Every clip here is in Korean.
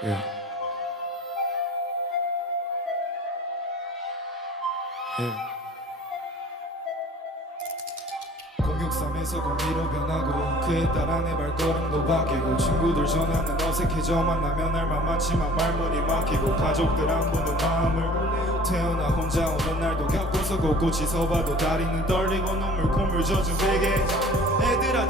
Yeah. Yeah. 공육삼에서 공리로 변하고 그에 따라 내 발걸음도 바뀌고 친구들 전화는 어색해져 만나면 할 만만치만 말문이 막히고 가족들 안 보는 마음을 태어나 혼자 오는 날도 겪어서 곳곳이 서봐도 다리는 떨리고 눈물 콧물 젖은 베개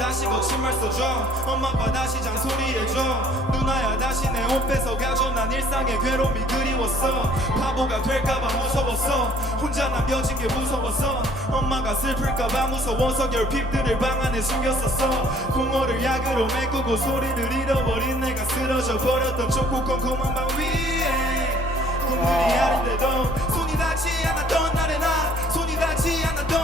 다시 거침말 써줘 엄마 아빠 다시 잔소리해줘. 누나야 다시 내 옷 뺏어가줘 난 일상의 괴로움이 그리웠어. 바보가 될까봐 무서웠어. 혼자 남겨진 게 무서웠어. 엄마가 슬플까봐 무서워서 결핍들을 방 안에 숨겼었어. 공허를 약으로 메꾸고 소리를 잃어버린 내가 쓰러져 버렸던 컴컴한 방 위에. 꿈들이 아닌데도 손이 닿지 않았던 날의 날 손이 닿지 않았던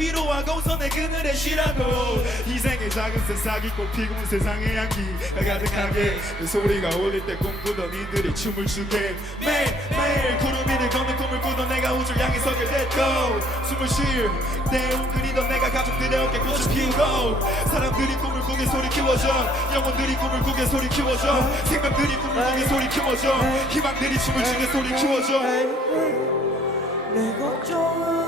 뒤로 하고서 내 그늘에 쉬라고. 희생의 작은 새싹이 꽃 피고 세상의 향기가 가득하게. 그 소리가 울릴 때 꿈꾸던 이들이 춤을 추게. 매일 매일 구름 위를 걷는 꿈을 꾸던 내가 우주를 향해 서게 됐고. 숨을 쉴때 웅크리던 내가 가족들의 어깨 꽃을 피우고. 사람들이 꿈을 꾸게 소리 키워줘. 영혼들이 꿈을 꾸게 소리 키워줘. 생명들이 꿈을 꾸게 소리 키워줘. 희망들이 춤을 추게 소리 키워줘. 내 걱정은